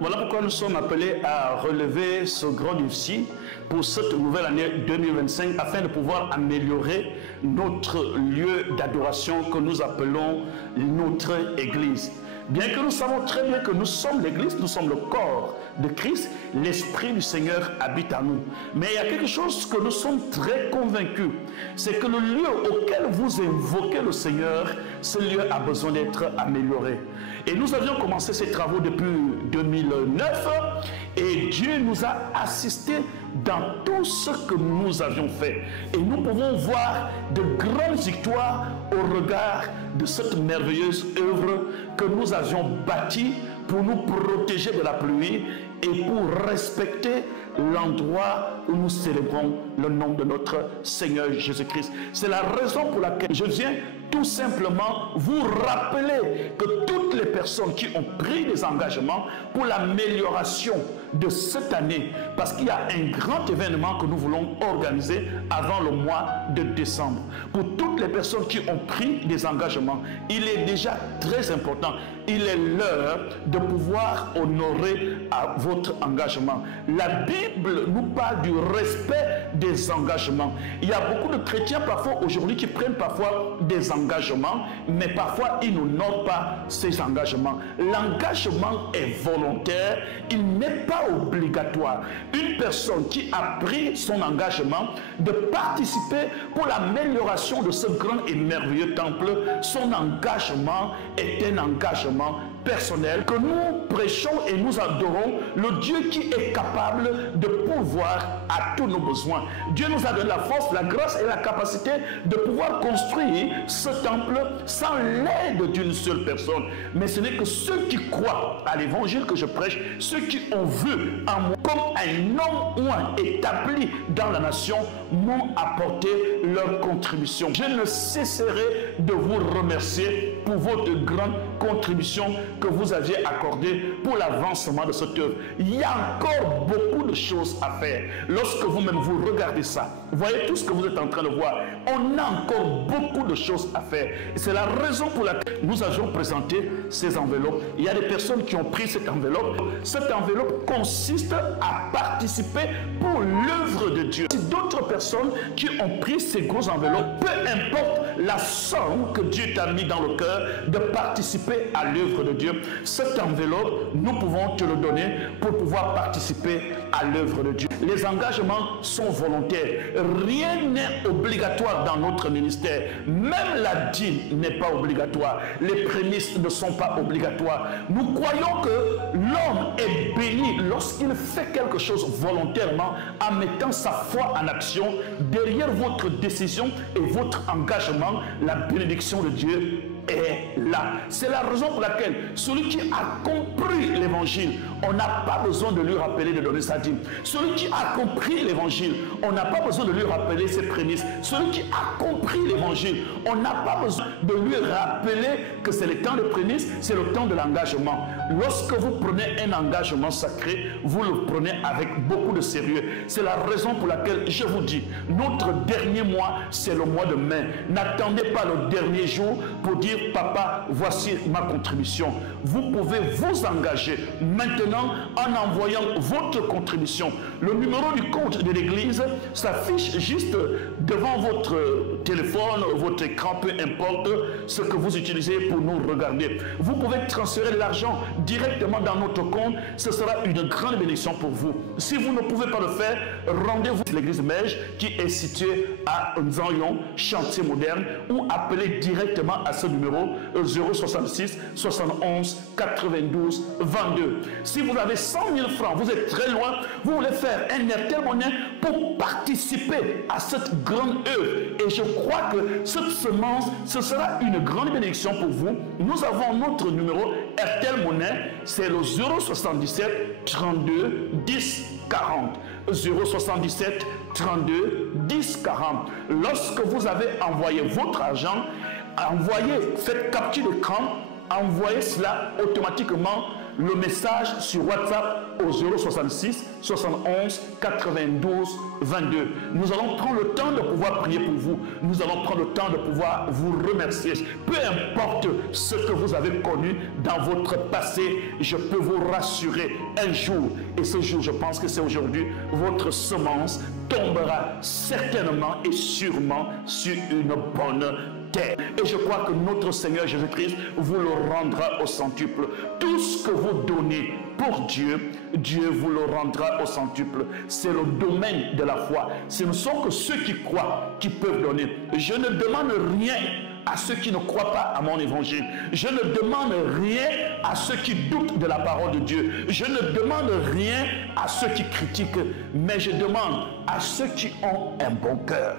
Voilà pourquoi nous sommes appelés à relever ce grand défi pour cette nouvelle année 2025 afin de pouvoir améliorer notre lieu d'adoration que nous appelons notre Église. Bien que nous savons très bien que nous sommes l'Église, nous sommes le corps de Christ, l'Esprit du Seigneur habite en nous. Mais il y a quelque chose que nous sommes très convaincus, c'est que le lieu auquel vous invoquez le Seigneur, ce lieu a besoin d'être amélioré. Et nous avions commencé ces travaux depuis 2009 et Dieu nous a assistés dans tout ce que nous avions fait. Et nous pouvons voir de grandes victoires au regard de cette merveilleuse œuvre que nous avions bâtie pour nous protéger de la pluie et pour respecter l'endroit où nous célébrons le nom de notre Seigneur Jésus-Christ. C'est la raison pour laquelle je viens tout simplement vous rappeler que toutes les personnes qui ont pris des engagements pour l'amélioration de cette année, parce qu'il y a un grand événement que nous voulons organiser avant le mois de décembre. Pour toutes les personnes qui ont pris des engagements, il est déjà très important. Il est l'heure de pouvoir honorer à votre engagement. La Bible nous parle du respect des engagements. Il y a beaucoup de chrétiens parfois aujourd'hui qui prennent parfois des engagements, mais parfois ils n'honorent pas ces engagements. L'engagement est volontaire, il n'est pas obligatoire. Une personne qui a pris son engagement de participer pour l'amélioration de ce grand et merveilleux temple, son engagement est un engagement personnel que nous prêchons et nous adorons le Dieu qui est capable de pourvoir à tous nos besoins. Dieu nous a donné la force, la grâce et la capacité de pouvoir construire ce temple sans l'aide d'une seule personne. Mais ce n'est que ceux qui croient à l'évangile que je prêche, ceux qui ont vu en moi comme un homme ou un établi dans la nation, m'ont apporté leur contribution. Je ne cesserai de vous remercier pour votre grande contribution que vous aviez accordée pour l'avancement de cette œuvre. Il y a encore beaucoup de choses à faire. Lorsque vous-même vous regardez ça, voyez tout ce que vous êtes en train de voir, on a encore beaucoup de choses à faire. Et c'est la raison pour laquelle nous avions présenté ces enveloppes. Il y a des personnes qui ont pris cette enveloppe. Cette enveloppe consiste à participer pour l'œuvre de Dieu. Si d'autres personnes qui ont pris ces grosses enveloppes, peu importe la somme que Dieu t'a mis dans le cœur de participer à l'œuvre de Dieu, cette enveloppe, nous pouvons te le donner pour pouvoir participer à l'œuvre de Dieu. Les engagements sont volontaires. Rien n'est obligatoire dans notre ministère. Même la dîme n'est pas obligatoire. Les prémices ne sont pas obligatoires. Nous croyons que l'homme est béni lorsqu'il fait quelque chose volontairement en mettant sa foi en action. Derrière votre décision et votre engagement, la bénédiction de Dieu est là. C'est la raison pour laquelle celui qui a compris l'évangile, on n'a pas besoin de lui rappeler de donner sa dîme. Celui qui a compris l'évangile, on n'a pas besoin de lui rappeler ses prémices. Celui qui a compris l'évangile, on n'a pas besoin de lui rappeler que c'est le temps de prémices, c'est le temps de l'engagement. Lorsque vous prenez un engagement sacré, vous le prenez avec beaucoup de sérieux. C'est la raison pour laquelle je vous dis, notre dernier mois, c'est le mois de mai. N'attendez pas le dernier jour pour dire papa, voici ma contribution. Vous pouvez vous engager maintenant en envoyant votre contribution. Le numéro du compte de l'église s'affiche juste devant votre téléphone, votre écran, peu importe ce que vous utilisez pour nous regarder. Vous pouvez transférer l'argent directement dans notre compte. Ce sera une grande bénédiction pour vous. Si vous ne pouvez pas le faire, rendez-vous à l'église Mège qui est située à Nzanyon, chantier moderne, ou appelez directement à ce numéro 066 71 92 22. Si vous avez 100 000 francs, vous êtes très loin, vous voulez faire un Airtel Money pour participer à cette grande œuvre. Et je crois que cette semence, ce sera une grande bénédiction pour vous. Nous avons notre numéro Airtel Money, c'est le 077 32 10 40. 077 32 10 40. Lorsque vous avez envoyé votre argent, faites capture d'écran, envoyez cela automatiquement le message sur WhatsApp au 066 71 92 22. Nous allons prendre le temps de pouvoir prier pour vous. Nous allons prendre le temps de pouvoir vous remercier. Peu importe ce que vous avez connu dans votre passé, je peux vous rassurer un jour, et ce jour, je pense que c'est aujourd'hui, votre semence tombera certainement et sûrement sur une bonne terre. Et je crois que notre Seigneur Jésus-Christ vous le rendra au centuple. Tout ce que vous donnez pour Dieu, Dieu vous le rendra au centuple. C'est le domaine de la foi. Ce ne sont que ceux qui croient qui peuvent donner. Je ne demande rien à ceux qui ne croient pas à mon évangile. Je ne demande rien à ceux qui doutent de la parole de Dieu. Je ne demande rien à ceux qui critiquent, mais je demande à ceux qui ont un bon cœur.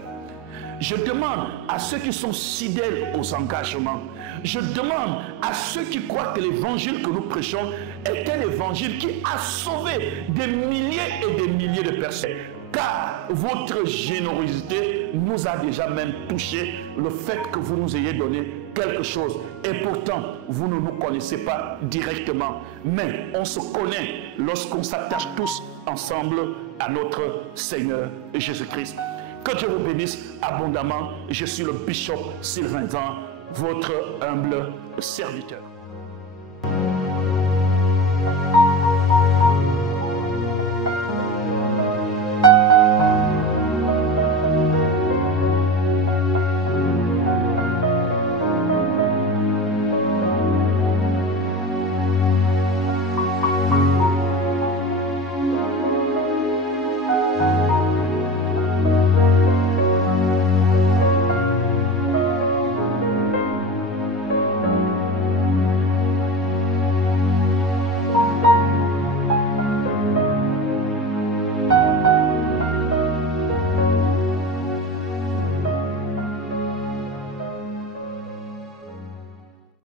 Je demande à ceux qui sont fidèles aux engagements. Je demande à ceux qui croient que l'évangile que nous prêchons est un évangile qui a sauvé des milliers et des milliers de personnes. Car votre générosité nous a déjà même touché, le fait que vous nous ayez donné quelque chose. Et pourtant, vous ne nous connaissez pas directement. Mais on se connaît lorsqu'on s'attache tous ensemble à notre Seigneur Jésus-Christ. Que Dieu vous bénisse abondamment. Je suis le bishop Sylvain Zan, votre humble serviteur.